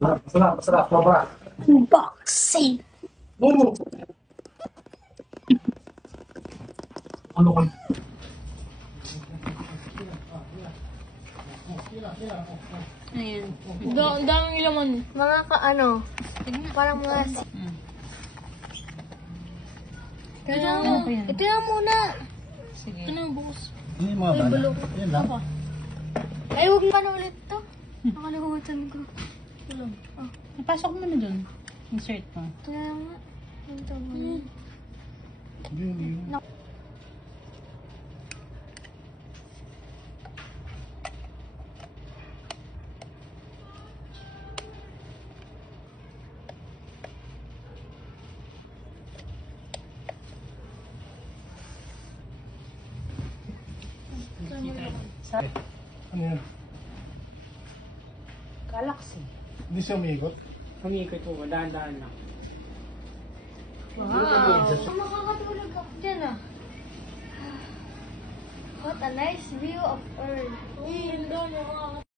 Masarap, masarap, sobra. Unboxing. Oo. Ano ka? Ayan. Ang daming laman. Mga ano, parang mga... Kaya Ito na muna. sige. Ito na yung bukas. Hindi mga bala. Yan lang. Ay, huwag na ulit to. Nakalimutan ko. Napasok mo na dun. Insert mo. Kaya nga. Ito mo. Ano yan? Galaxy. Hindi siya umiikot? Umikot po, dahan-dahan lang. Wow. Makakatulog ako dyan ah. What a nice view of Earth. Uy, ang dami.